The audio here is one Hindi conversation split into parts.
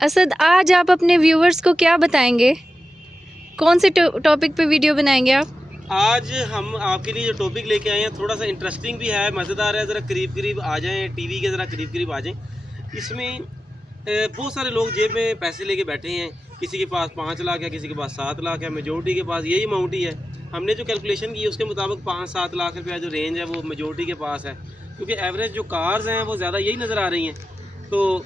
असद, आज आप अपने व्यूवर्स को क्या बताएंगे? कौन से टॉपिक पे वीडियो बनाएंगे आप? आज हम आपके लिए जो टॉपिक लेके आए हैं थोड़ा सा इंटरेस्टिंग भी है, मज़ेदार है। ज़रा करीब करीब आ जाएं, टीवी के ज़रा करीब करीब आ जाएं। इसमें बहुत सारे लोग जेब में पैसे लेके बैठे हैं। किसी के पास 5 लाख है, किसी के पास 7 लाख है, मेजोरिटी के पास यही अमाउंट ही है। हमने जो कैलकुलेशन की उसके मुताबिक 5-7 लाख रुपया जो रेंज है वो मेजोरिटी के पास है, क्योंकि एवरेज जो कार्स हैं वो ज़्यादा यही नज़र आ रही हैं। तो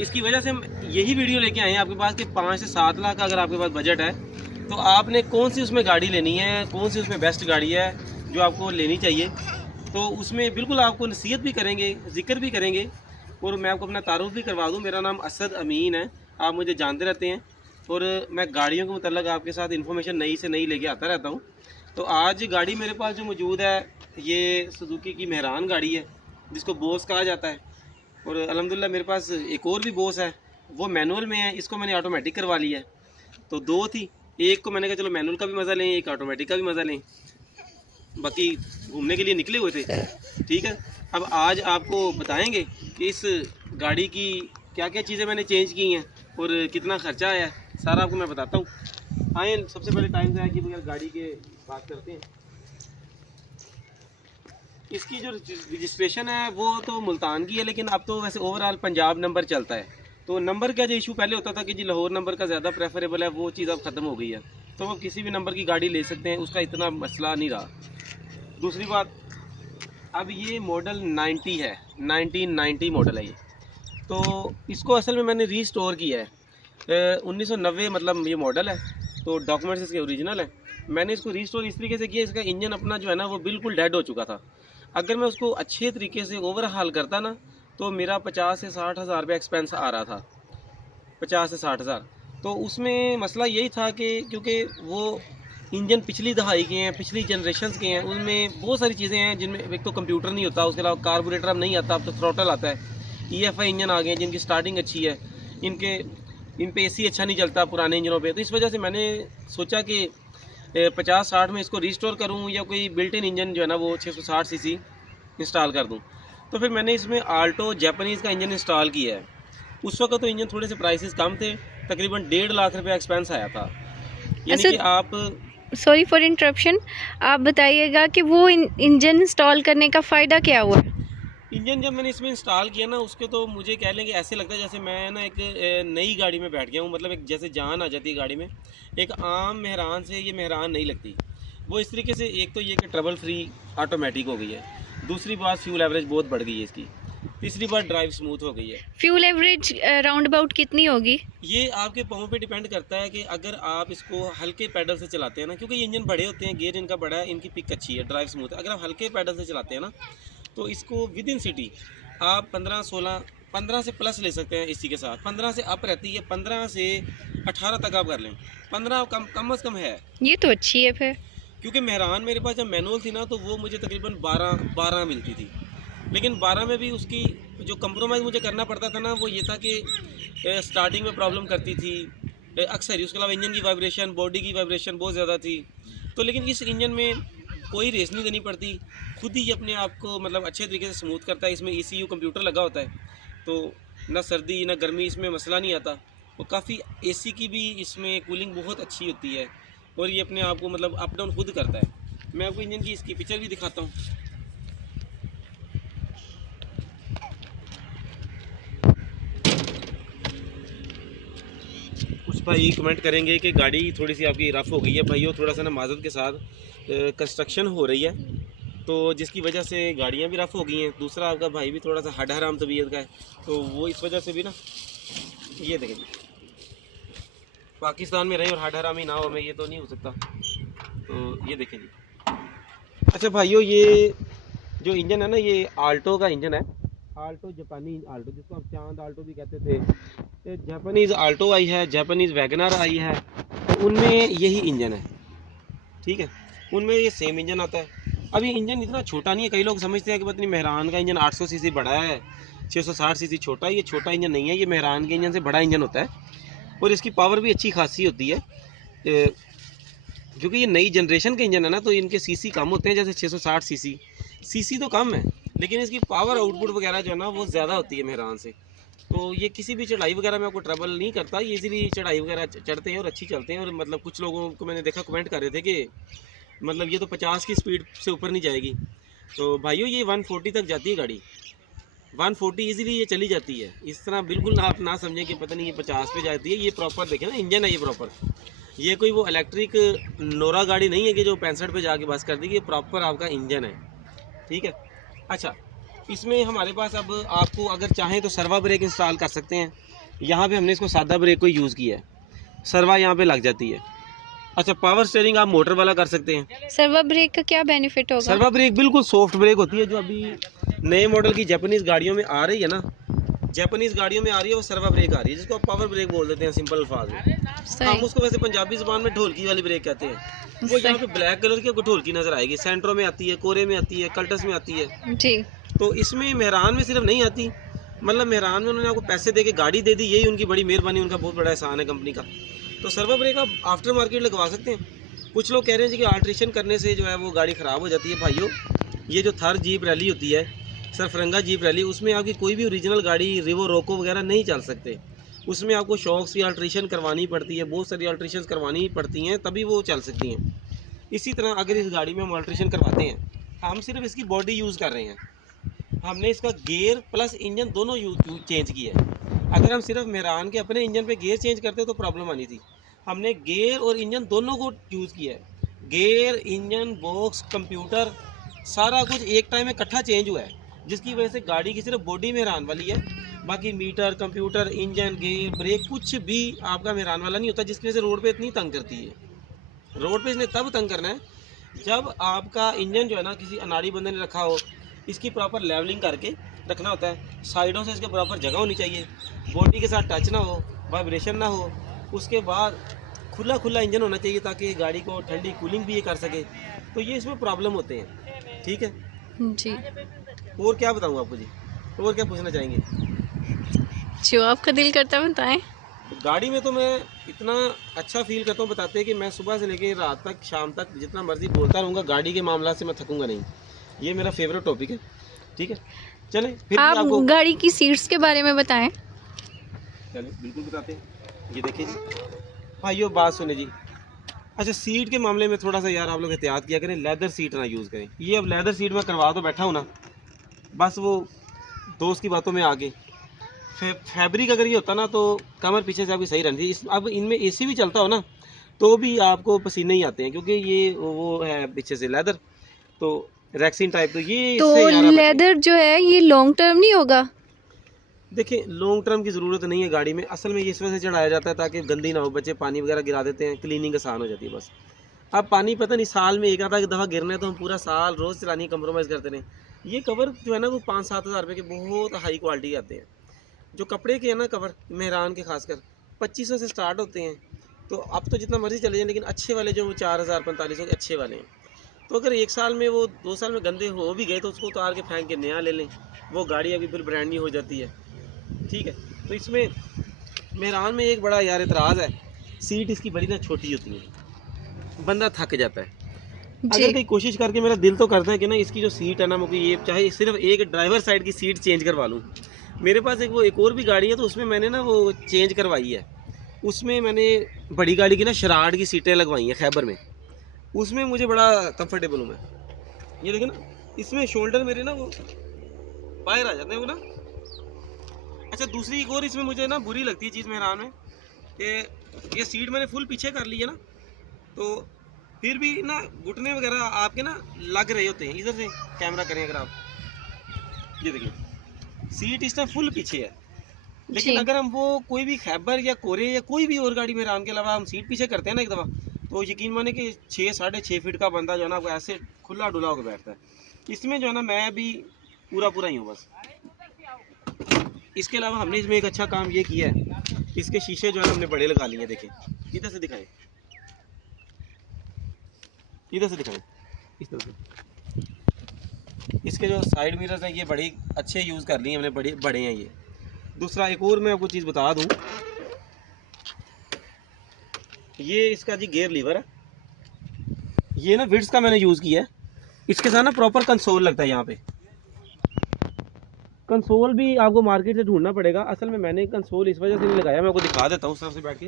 इसकी वजह से हम यही वीडियो लेके आए हैं आपके पास कि 5 से 7 लाख का अगर आपके पास बजट है तो आपने कौन सी उसमें गाड़ी लेनी है, कौन सी उसमें बेस्ट गाड़ी है जो आपको लेनी चाहिए। तो उसमें बिल्कुल आपको नसीहत भी करेंगे, जिक्र भी करेंगे, और मैं आपको अपना तारुफ भी करवा दूं। मेरा नाम असद अमीन है, आप मुझे जानते रहते हैं, और मैं गाड़ियों के मुतल्लिक़ आपके साथ इन्फॉर्मेशन नई से नई लेके आता रहता हूं। तो आज गाड़ी मेरे पास जो मौजूद है ये सुजुकी की मेहरान गाड़ी है, जिसको बोस कहा जाता है। और अल्हम्दुलिल्लाह मेरे पास एक और भी बोस है, वो मैनुअल में है, इसको मैंने ऑटोमेटिक करवा लिया है। तो 2 थी, एक को मैंने कहा चलो मैनुअल का भी मज़ा लें, एक ऑटोमेटिक का भी मज़ा लें, बाकी घूमने के लिए निकले हुए थे। ठीक है, अब आज आपको बताएंगे कि इस गाड़ी की क्या क्या चीज़ें मैंने चेंज की हैं और कितना ख़र्चा आया है, सारा आपको मैं बताता हूँ। आए सबसे पहले टाइम से आया कि बगैर गाड़ी के बात करते हैं। इसकी जो रजिस्ट्रेशन है वो तो मुल्तान की है, लेकिन अब तो वैसे ओवरऑल पंजाब नंबर चलता है। तो नंबर का जो इशू पहले होता था कि जी लाहौर नंबर का ज़्यादा प्रेफरेबल है, वो चीज़ अब ख़त्म हो गई है। तो आप किसी भी नंबर की गाड़ी ले सकते हैं, उसका इतना मसला नहीं रहा। दूसरी बात, अब ये मॉडल 90 है, 1990 मॉडल है ये। तो इसको असल में मैंने रीस्टोर किया है। 1990 मतलब ये मॉडल है, तो डॉक्यूमेंट्स इसके ओरिजिनल है। मैंने इसको रीस्टोर इस तरीके से किया, इसका इंजन अपना जो है ना वो बिल्कुल डेड हो चुका था। अगर मैं उसको अच्छे तरीके से ओवरहाल करता ना तो मेरा 50 से 60 हज़ार रुपये एक्सपेंस आ रहा था, 50 से 60 हज़ार। तो उसमें मसला यही था कि क्योंकि वो इंजन पिछली दहाई के हैं, पिछली जनरेशन के हैं, उनमें बहुत सारी चीज़ें हैं जिनमें एक तो कंप्यूटर नहीं होता, उसके अलावा कार्बोरेटर अब नहीं आता, अब तो थ्रोटल आता है। EFI इंजन आ गए हैं जिनकी स्टार्टिंग अच्छी है, इन पे AC अच्छा नहीं चलता पुराने इंजनों पे। तो इस वजह से मैंने सोचा कि 50-60 में इसको रिस्टोर करूं या कोई बिल्ट इन इंजन जो है ना वो 660 सीसी इंस्टॉल कर दूं। तो फिर मैंने इसमें आल्टो जापानीज़ का इंजन इंस्टॉल किया है। उस वक्त तो इंजन थोड़े से प्राइसेस कम थे, तकरीबन 1.5 लाख रुपये एक्सपेंस आया था। यानी कि आप, सॉरी फॉर इंटरप्शन, आप बताइएगा कि वो इंजन इंस्टॉल करने का फ़ायदा क्या हुआ? इंजन जब मैंने इसमें इंस्टॉल किया ना उसके तो मुझे कह लेंगे ऐसे लगता है जैसे मैं ना एक नई गाड़ी में बैठ गया हूँ। मतलब एक जैसे जान आ जाती है गाड़ी में। एक आम मेहरान से ये मेहरान नहीं लगती वो इस तरीके से। एक तो ये कि ट्रबल फ्री ऑटोमेटिक हो गई है, दूसरी बात फ्यूल एवरेज बहुत बढ़ गई है इसकी, तीसरी बात ड्राइव स्मूथ हो गई है। फ्यूल एवरेज राउंड अबाउट कितनी होगी? ये आपके पाँव पे डिपेंड करता है कि अगर आप इसको हल्के पैडल से चलाते हैं ना, क्योंकि ये इंजन बड़े होते हैं, गेयर इनका बड़ा है, इनकी पिक अच्छी है, ड्राइव स्मूथ है। अगर आप हल्के पैडल से चलाते हैं ना तो इसको विद इन सिटी आप 15 से प्लस ले सकते हैं। इसी के साथ 15 से अप रहती है, 15 से 18 तक आप कर लें, 15 कम से कम है। ये तो अच्छी है फिर। क्योंकि मेहरान मेरे पास जब मैनुअल थी ना तो वो मुझे तकरीबन 12 मिलती थी, लेकिन 12 में भी उसकी जो कंप्रोमाइज़ मुझे करना पड़ता था ना वो ये था कि स्टार्टिंग में प्रॉब्लम करती थी अक्सर ही। उसके अलावा इंजन की वाइब्रेशन, बॉडी की वाइब्रेशन बहुत ज़्यादा थी। तो लेकिन इस इंजन में कोई रेस नहीं देनी पड़ती, खुद ही अपने आप को मतलब अच्छे तरीके से स्मूथ करता है। इसमें ECU कंप्यूटर लगा होता है, तो ना सर्दी ना गर्मी इसमें मसला नहीं आता। और काफ़ी AC की भी इसमें कूलिंग बहुत अच्छी होती है, और ये अपने आप को मतलब अप डाउन खुद करता है। मैं आपको इंजन की इसकी पिक्चर भी दिखाता हूँ। कुछ भाई कमेंट करेंगे कि गाड़ी थोड़ी सी आपकी रफ़ हो गई है। भाइयों थोड़ा सा ना माजरत के साथ कंस्ट्रक्शन हो रही है, तो जिसकी वजह से गाड़ियाँ भी रफ़ हो गई हैं। दूसरा आपका भाई भी थोड़ा सा हड हराम तबीयत का है, तो वो इस वजह से भी ना, ये देखें पाकिस्तान में रहे और हड हरामी ना हो, मैं ये तो नहीं हो सकता। तो ये देखें जी। अच्छा भाइयों, ये जो इंजन है ना ये आल्टो का इंजन है, आल्टो जापानी आल्टो, जिसको हम चांद आल्टो भी कहते थे। जापानीज़ आल्टो आई है, जापानीज़ वैगनर आई है, तो उनमें यही इंजन है। ठीक है, उनमें ये सेम इंजन आता है। अब ये इंजन इतना छोटा नहीं है, कई लोग समझते हैं कि पता नहीं मेहरान का इंजन 800 सीसी बड़ा है, 660 सीसी छोटा है। ये छोटा इंजन नहीं है, ये मेहरान के इंजन से बड़ा इंजन होता है, और इसकी पावर भी अच्छी खासी होती है। क्योंकि ये नई जनरेशन के इंजन है ना, तो इनके सीसी कम होते हैं, जैसे 660 सीसी तो कम है, लेकिन इसकी पावर आउटपुट वगैरह जो है ना वो ज़्यादा होती है मेहरान से। तो ये किसी भी चढ़ाई वगैरह में आपको ट्रबल नहीं करता, ये इजीली चढ़ाई वगैरह चढ़ते हैं और अच्छी चलते हैं। और मतलब कुछ लोगों को मैंने देखा कमेंट कर रहे थे कि मतलब ये तो 50 की स्पीड से ऊपर नहीं जाएगी। तो भाइयों ये 140 तक जाती है गाड़ी, 140 इजीली ये चली जाती है। इस तरह बिल्कुल आप ना समझें कि पता नहीं ये 50 पे जाती है। ये प्रॉपर देखें ना, इंजन है ये प्रॉपर, ये कोई वो इलेक्ट्रिक नोरा गाड़ी नहीं है कि जो 65 पे जाके बस कर दी। ये प्रॉपर आपका इंजन है, ठीक है। अच्छा, इसमें हमारे पास अब आपको अगर चाहें तो सर्वा ब्रेक इंस्टॉल कर सकते हैं। यहाँ पे हमने इसको सादा ब्रेक को यूज़ किया है, सर्वा यहाँ पे लग जाती है। अच्छा, पावर स्टीयरिंग आप मोटर वाला कर सकते हैं। सर्वा ब्रेक का क्या बेनिफिट होगा? सर्वा ब्रेक बिल्कुल सॉफ्ट ब्रेक होती है, जो अभी नए मॉडल की जापानीज़ गाड़ियों में आ रही है ना, जापानीज़ गाड़ियों में आ रही है वो सर्वा ब्रेक आ रही है, जिसको आप पावर ब्रेक बोल देते हैं सिंपल अल्फाज में। हम उसको वैसे पंजाबी ज़ुबान में ढोलकी वाली ब्रेक कहते हैं। वो यहाँ पे ब्लैक कलर की आपको ढोलकी नज़र आएगी, सेंटरों में आती है, कोरे में आती है, कल्टस में आती है जी। तो इसमें मेहरान में सिर्फ नहीं आती, मतलब मेहरान में उन्होंने आपको पैसे दे के गाड़ी दे दी, यही उनकी बड़ी मेहरबानी, उनका बहुत बड़ा एहसान है कंपनी का। तो सर्वा ब्रेक आप आफ्टर मार्केट लगवा सकते हैं। कुछ लोग कह रहे हैं कि अल्ट्रेशन करने से जो है वो गाड़ी ख़राब हो जाती है। भाइयों, ये जो थर जीप रैली होती है, सरफरंगा जीप रैली, उसमें आपकी कोई भी ओरिजिनल गाड़ी रिवो रोको वगैरह नहीं चल सकते। उसमें आपको शॉक्स की अल्ट्रेशन करवानी पड़ती है, बहुत सारी अल्ट्रेशन करवानी पड़ती हैं, तभी वो चल सकती हैं। इसी तरह अगर इस गाड़ी में हम अल्ट्रेशन करवाते हैं, हम सिर्फ इसकी बॉडी यूज़ कर रहे हैं, हमने इसका गियर प्लस इंजन दोनों चेंज किया है। अगर हम सिर्फ मेहरान के अपने इंजन पे गियर चेंज करते तो प्रॉब्लम आनी थी। हमने गियर और इंजन दोनों को यूज़ किया है, गियर, इंजन, बॉक्स, कंप्यूटर, सारा कुछ एक टाइम में इकट्ठा चेंज हुआ है, जिसकी वजह से गाड़ी की सिर्फ बॉडी मेहरान वाली है, बाकी meter, computer, engine, gear, brake कुछ भी आपका मेहरान वाला नहीं होता, जिसकी वजह से रोड पे इतनी तंग करती है। रोड पे इसने तब तंग करना है जब आपका इंजन जो है ना किसी अनाड़ी बंदे ने रखा हो, इसकी प्रॉपर लेवलिंग करके रखना होता है, साइडों से इसके प्रॉपर जगह होनी चाहिए, बॉडी के साथ टच ना हो, वाइब्रेशन ना हो, उसके बाद खुला खुला इंजन होना चाहिए ताकि गाड़ी को ठंडी कूलिंग भी ये कर सके। तो ये इसमें प्रॉब्लम होते हैं, ठीक है जी। और क्या बताऊँ आपको जी, और क्या पूछना चाहेंगे? जो आपका दिल करता है बताएं। गाड़ी में तो मैं इतना अच्छा फील करता हूँ, बताते हैं कि मैं सुबह से लेकर रात तक, शाम तक जितना मर्जी बोलता रहूँगा, गाड़ी के मामला से मैं थकूंगा नहीं। ये मेरा फेवरेट टॉपिक है, ठीक है। चलें फिर आप आपको गाड़ी की सीट्स के बारे में बताएं। चलिए बिल्कुल बताते हैं। ये देखिए जी भाइयों, बात सुने जी। अच्छा, सीट के मामले में थोड़ा सा यार आप लोग एहतियात किया करें, लेदर सीट ना यूज़ करें। ये अब लेदर सीट में करवा तो बैठा हूँ ना, बस वो दोस्त की बातों में आगे फैब्रिक अगर ये होता ना तो कमर पीछे से आपकी सही रहती थी। अब इनमें एसी भी चलता हो ना तो भी आपको पसीने ही आते हैं, क्योंकि ये वो है पीछे से लेदर, तो रैक्सिन टाइप। तो ये तो लेदर जो है ये लॉन्ग टर्म नहीं होगा? देखिए, लॉन्ग टर्म की ज़रूरत नहीं है गाड़ी में, असल में ये इस वजह से चढ़ाया जाता है ताकि गंदी ना हो, बच्चे पानी वगैरह गिरा देते हैं, क्लीनिंग आसान हो जाती है बस। अब पानी पता नहीं साल में एक आधा दफ़ा गिरना है तो हम पूरा साल रोज़ चलानी कंप्रोमाइज़ करते रहें। ये कवर जो है ना वो 5-7 हज़ार रुपये के बहुत हाई क्वालिटी के आते हैं। जो कपड़े के हैं ना कवर, मेहरान के खासकर 2500 से स्टार्ट होते हैं। तो अब तो जितना मर्जी चले जाए, लेकिन अच्छे वाले जो 4000-4500 के अच्छे वाले हैं। तो अगर 1 साल में वो 2 साल में गंदे हो भी गए तो उसको उतार के फेंक के नया ले लें, वो गाड़ी अभी फिर ब्रांड न्यू हो जाती है, ठीक है। तो इसमें मेहरान में एक बड़ा यार एतराज़ है, सीट इसकी बड़ी ना छोटी होती है, बंदा थक जाता है। अगर कहीं कोशिश करके मेरा दिल तो करता है कि ना इसकी जो सीट है ना, मुझे ये चाहे सिर्फ एक ड्राइवर साइड की सीट चेंज करवा लूँ। मेरे पास एक और भी गाड़ी है, तो उसमें मैंने ना वो चेंज करवाई है। उसमें मैंने बड़ी गाड़ी की ना शराड की सीटें लगवाई हैं खैबर में, उसमें मुझे बड़ा कंफर्टेबल हूँ मैं। ये देखिए ना, इसमें शोल्डर मेरे ना वो बाहर आ जाते हैं वो ना। अच्छा, दूसरी एक और इसमें मुझे ना बुरी लगती है चीज़ मेहरान में कि ये सीट मैंने फुल पीछे कर ली है ना, तो फिर भी ना घुटने वगैरह आपके ना लग रहे होते हैं। इधर से कैमरा करें अगर आप, ये देखिए सीट इस टाइम फुल पीछे है, लेकिन अगर हम वो कोई भी खैबर या कोरे या कोई भी और गाड़ी में आराम के अलावा हम सीट पीछे करते हैं ना एक दफ़ा, तो यकीन माने कि 6-6.5 फीट का बंदा जो है ना वो ऐसे खुला डुला होकर बैठता है। इसमें जो है ना मैं भी पूरा ही हूँ बस। इसके अलावा हमने इसमें एक अच्छा काम ये किया है, इसके शीशे जो है हमने बड़े लगा लिए हैं। देखिए, इधर से दिखाएं, इधर से दिखाएं, इस तरह से। इसके जो साइड मिरर्स हैं ये बड़े अच्छे यूज़ कर लिए हमने, बड़े हैं ये। दूसरा एक और मैं आपको चीज़ बता दूं, ये इसका जी गियर लीवर है, ये ना विड्स का मैंने यूज़ किया है। इसके साथ ना प्रॉपर कंसोल लगता है यहाँ पे, कंसोल भी आपको मार्केट से ढूंढना पड़ेगा। असल में मैंने कंसोल इस वजह से नहीं लगाया, मैं आपको दिखा देता हूँ उस तरफ से बैठ के।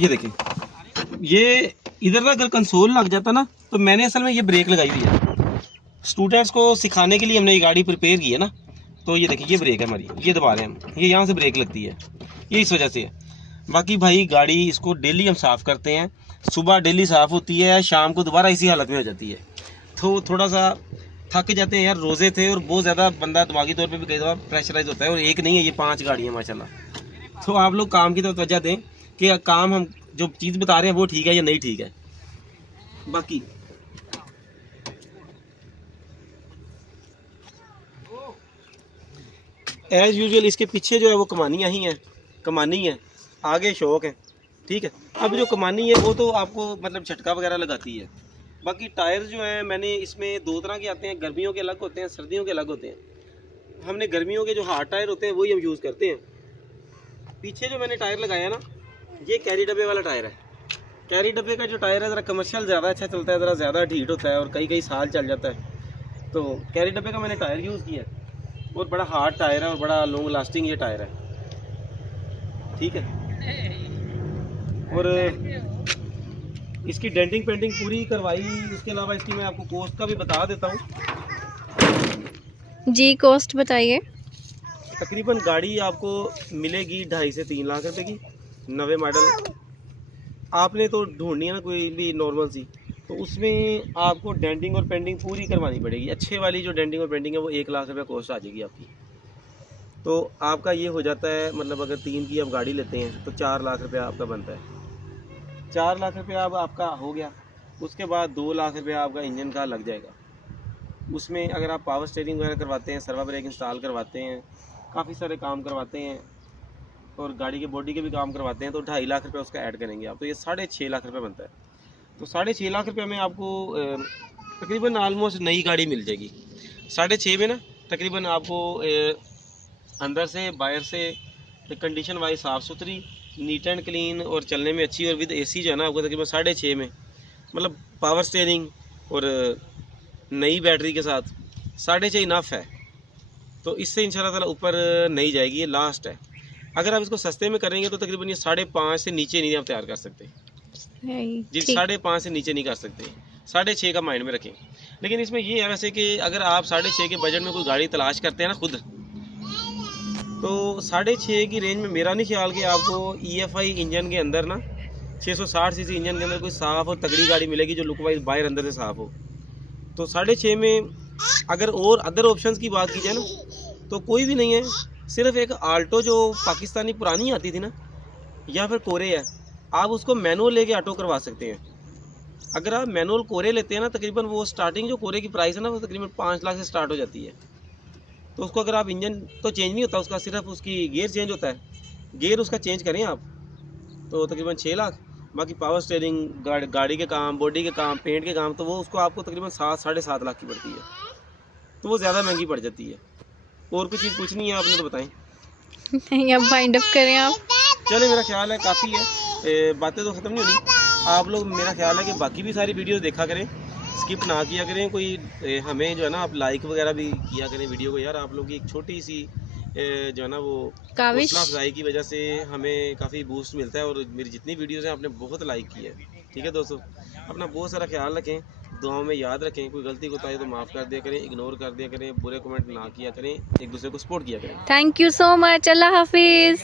ये देखिए, ये इधर ना अगर कंसोल लग जाता ना तो मैंने असल में ये ब्रेक लगाई हुई है। स्टूडेंट्स को सिखाने के लिए हमने ये गाड़ी प्रिपेयर की है ना, तो ये देखिए ये ब्रेक है हमारी, ये दबा रहे हैं हम, ये यहाँ से ब्रेक लगती है, ये इस वजह से है। बाकी भाई गाड़ी इसको डेली हम साफ़ करते हैं, सुबह डेली साफ़ होती है, शाम को दोबारा इसी हालत में हो जाती है। तो थोड़ा सा थक जाते हैं यार, रोज़े थे और बहुत ज़्यादा बंदा दिमागी तौर पे भी कई दफ़ा प्रेशराइज होता है, और एक नहीं है ये 5 गाड़ियाँ माशाल्लाह। तो आप लोग काम की तरफ तवज्जो दें कि काम हम जो चीज़ बता रहे हैं वो ठीक है या नहीं ठीक है। बाकी एज यूजुअल इसके पीछे जो है वो कमानियाँ ही हैं, कमानी है, आगे शौक है, ठीक है। अब जो कमानी है वो तो आपको मतलब झटका वगैरह लगाती है। बाकी टायर जो है मैंने इसमें 2 तरह के आते हैं, गर्मियों के अलग होते हैं, सर्दियों के अलग होते हैं। हमने गर्मियों के जो हार्ड टायर होते हैं वही हम यूज़ करते हैं। पीछे जो मैंने टायर लगाया ना, ये कैरी डब्बे वाला टायर है। कैरी डब्बे का जो टायर है ज़रा कमर्शियल ज़्यादा अच्छा चलता है, ज़रा ज़्यादा ढीठ होता है और कई साल चल जाता है। तो कैरी डब्बे का मैंने टायर यूज़ किया है और बड़ा हार्ड टायर है और बड़ा लॉन्ग लास्टिंग ये टायर है, ठीक है। और इसकी डेंटिंग पेंटिंग पूरी करवाई। इसके अलावा इसकी मैं आपको कॉस्ट का भी बता देता हूँ। जी कॉस्ट बताइए। तकरीबन गाड़ी आपको मिलेगी 2.5 से 3 लाख रुपए की, 90 मॉडल। आपने तो ढूंढनी है ना कोई भी नॉर्मल सी, तो उसमें आपको डेंटिंग और पेंटिंग पूरी करवानी पड़ेगी। अच्छे वाली जो डेंटिंग और पेंटिंग है वो 1 लाख रुपये कॉस्ट आ जाएगी आपकी। तो आपका ये हो जाता है, मतलब अगर 3 की आप गाड़ी लेते हैं तो 4 लाख रुपया आपका बनता है। 4 लाख रुपया अब आपका हो गया। उसके बाद 2 लाख रुपया आपका इंजन का लग जाएगा। उसमें अगर आप पावर स्टीयरिंग वगैरह करवाते हैं, सर्वा ब्रेक इंस्टॉल करवाते हैं, काफ़ी सारे काम करवाते हैं और गाड़ी के बॉडी के भी काम करवाते हैं, तो 2.5 लाख रुपये उसका ऐड करेंगे आप, तो ये 6.5 लाख रुपये बनता है। तो 6.5 लाख रुपये में आपको तकरीबन ऑलमोस्ट नई गाड़ी मिल जाएगी। 6.5 में ना तकरीबन आपको अंदर से बाहर से कंडीशन वाइज साफ़ सुथरी, नीट एंड क्लीन और चलने में अच्छी, और विद एसी जो है ना आपको तकरीबन 6.5 में, मतलब पावर स्टीयरिंग और नई बैटरी के साथ 6.5 इनफ है। तो इससे इंशाल्लाह ताला ऊपर नहीं जाएगी, ये लास्ट है। अगर आप इसको सस्ते में करेंगे तो तकरीबन ये 5.5 से नीचे नहीं आप तैयार कर सकते जी, 5.5 से नीचे नहीं कर सकते। 6.5 का माइंड में रखें। लेकिन इसमें ये है वैसे कि अगर आप 6.5 के बजट में कोई गाड़ी तलाश करते हैं ना खुद, तो 6.5 की रेंज में मेरा नहीं ख्याल कि आपको EFI इंजन के अंदर ना 660 सीसी इंजन के अंदर कोई साफ़ और तगड़ी गाड़ी मिलेगी जो लुक वाइज बाहर अंदर से साफ़ हो। तो 6.5 में अगर और अदर ऑप्शंस की बात की जाए ना तो कोई भी नहीं है। सिर्फ एक आल्टो जो पाकिस्तानी पुरानी आती थी ना, या फिर कोरे है, आप उसको मैनुअल लेके ऑटो करवा सकते हैं। अगर आप मैनुअल कोरे लेते हैं ना, तकरीबन वो स्टार्टिंग जो कोरे की प्राइस है ना वो तकरीबन 5 लाख से स्टार्ट हो जाती है। तो उसको अगर आप इंजन तो चेंज नहीं होता उसका, सिर्फ उसकी गियर चेंज होता है, गियर उसका चेंज करें आप तो तकरीबन 6 लाख। बाकी पावर स्टीयरिंग, गाड़ी के काम, बॉडी के काम, पेंट के काम, तो वो उसको आपको तकरीबन 7-7.5 लाख की पड़ती है। तो वो ज़्यादा महंगी पड़ जाती है। और कोई चीज़ पूछनी है आपने तो बताएं। नहीं, अब वाइंड अप करें आप। चले, मेरा ख्याल है काफ़ी है, बातें तो ख़त्म नहीं होनी। आप लोग, मेरा ख्याल है कि बाकी भी सारी वीडियोस देखा करें, स्किप ना किया करें। कोई हमें जो है ना आप लाइक वगैरह भी किया करें वीडियो को। यार आप लोग की एक छोटी सी जो है ना वो हौसला अफजाई की वजह से हमें काफ़ी बूस्ट मिलता है, और मेरी जितनी वीडियोस हैं आपने बहुत लाइक की है। ठीक है दोस्तों, अपना बहुत सारा ख्याल रखें, दुआओं में याद रखें। कोई गलती होता है तो माफ़ कर दिया करें, इग्नोर कर दिया करें, बुरे कमेंट ना किया करें, एक दूसरे को सपोर्ट किया करें। Thank you so much. Allah हाफिज़।